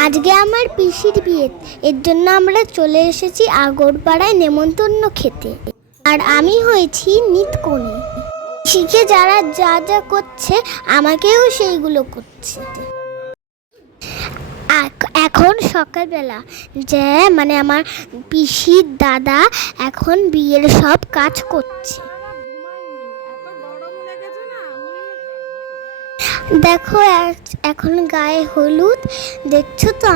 আজকে আমার পিসির বিয়ে, এর জন্য আমরা চলে এসেছি আগরপাড়ায় নেমন্তন্ন খেতে। আর আমি হয়েছি নিতকনে। শিখে যারা যা যা করছে আমাকেও সেইগুলো করছে। এখন সকালবেলা যে মানে আমার পিসির দাদা এখন বিয়ের সব কাজ করছে। দেখো এখন গায়ে হলুদ, দেখছো তো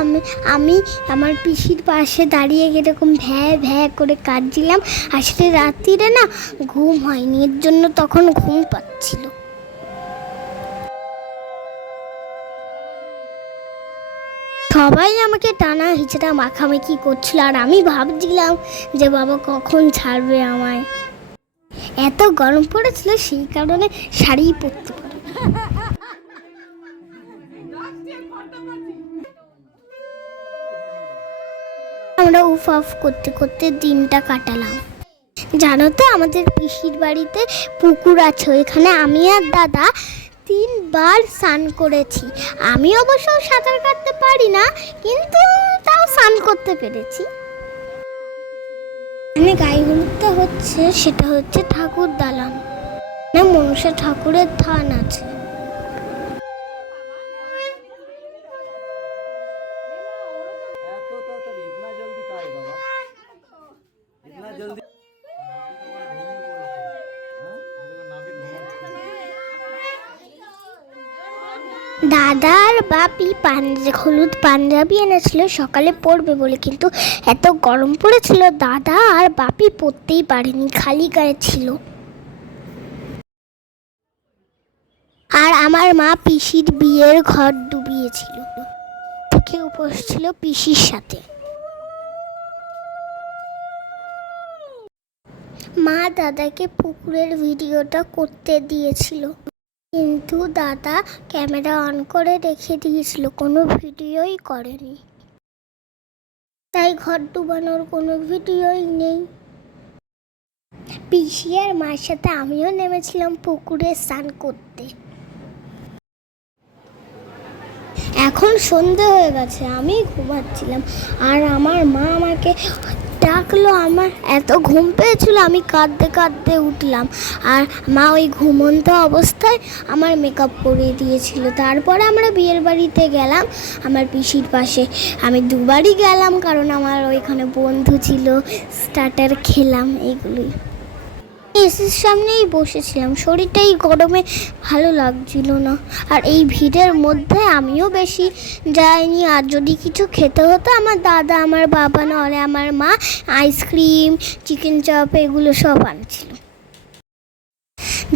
আমি আমার পিসির পাশে দাঁড়িয়ে এরকম ভ্যা ভ্যা করে কাটছিলাম। আসলে রাত্রিরে না ঘুম হয়নি, এর জন্য তখন ঘুম পাচ্ছিল। সবাই আমাকে টানা হিচড়া মাখামাখি করছিল, আর আমি ভাবছিলাম যে বাবা কখন ছাড়বে আমায়। এত গরম পড়েছিল সেই কারণে শাড়ি পরতে পারি। আমরা উফ আফ করতে করতে দিনটা কাটালাম। জানো তো আমাদের পিসির বাড়িতে পুকুর আছে, ওইখানে আমি আর দাদা 3 বার স্নান করেছি। আমি অবশ্য সাঁতার কাটতে পারি না, কিন্তু তাও স্নান করতে পেরেছি। এখানে গায়ে হলুদটা হচ্ছে, সেটা হচ্ছে ঠাকুর দালান, না মনসা ঠাকুরের থান আছে। দাদা আর বাপি হলুদ পাঞ্জাবি এনেছিল সকালে পরবে বলে, কিন্তু এত গরম পড়েছিল দাদা আর বাপি পরতেই পারেনি, খালি গায়ে ছিল। আর আমার মা পিসির বিয়ের ঘর ডুবিয়েছিল, থেকে উপোস ছিল পিসির সাথে। মা দাদাকে পুকুরের ভিডিওটা করতে দিয়েছিল, কিন্তু দাদা ক্যামেরা অন করে রেখে দিয়েছিল, কোনো ভিডিওই করেনি। তাই ঘর ডুবানোর কোনো ভিডিওই নেই। পিসি আর মার সাথে আমিও নেমেছিলাম পুকুরে স্নান করতে। এখন সন্ধে হয়ে গেছে, আমি ঘুমাচ্ছিলাম, আর আমার মা আমাকে ডাকলো। আমার এত ঘুম পেয়েছিল, আমি কাঁদতে কাঁদতে উঠলাম, আর মা ওই ঘুমন্ত অবস্থায় আমার মেকআপ করিয়ে দিয়েছিল। তারপরে আমরা বিয়ের বাড়িতে গেলাম আমার পিসির পাশে। আমি 2 বারই গেলাম, কারণ আমার ওইখানে বন্ধু ছিল, স্টার্টার খেলাম, এগুলোই। এসির সামনেই বসেছিলাম, শরীরটাই গরমে ভালো লাগছিল না, আর এই ভিড়ের মধ্যে আমিও বেশি যাইনি। আর যদি কিছু খেতে হতো আমার দাদা, আমার বাবা, নাহলে আমার মা আইসক্রিম, চিকেন চপ এগুলো সব আনছিল।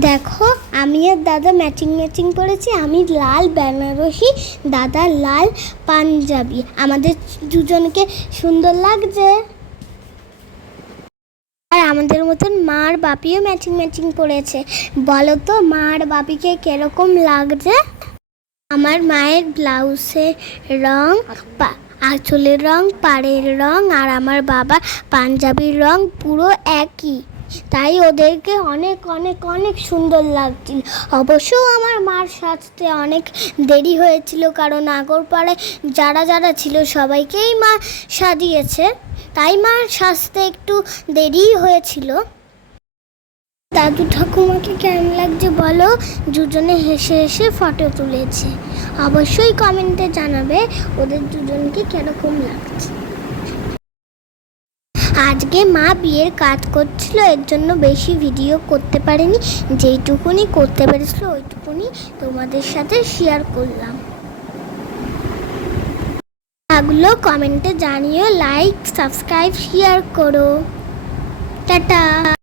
দেখো আমি আর দাদা ম্যাচিং পরেছি। আমি লাল বেনারসি, দাদা লাল পাঞ্জাবি। আমাদের দুজনকে সুন্দর লাগছে। আর আমাদের মতন মা আর বাপিও ম্যাচিং পরেছে। বলো তো মা আর বাপিকে কিরকম লাগছে? আমার মায়ের ব্লাউজের রং, আঁচলের রং, পাড়ের রং, আর আমার বাবা পাঞ্জাবির রং পুরো একই, তাই ওদেরকে অনেক অনেক অনেক সুন্দর লাগছিল। অবশ্য আমার মার সাজতে অনেক দেরি হয়েছিল, কারণ আগরপাড়ায় যারা যারা ছিল সবাইকেই মা সাজিয়েছে, তাই মার সাজতে একটু দেরি হয়েছিল। দাদু ঠাকুমাকে কেমন লাগছে বলো? দুজনে হেসে হেসে ফটো তুলেছে। অবশ্যই কমেন্টে জানাবে ওদের দুজনকে কিরকম লাগছে। আজকে মা বিয়ের কাজ করছিল, এর জন্য বেশি ভিডিও করতে পারেনি। যেইটুকুনি করতে পেরেছিল ওইটুকুনি তোমাদের সাথে শেয়ার করলাম। এগুলো কমেন্টে জানিও, লাইক, সাবস্ক্রাইব, শেয়ার করো। টাটা।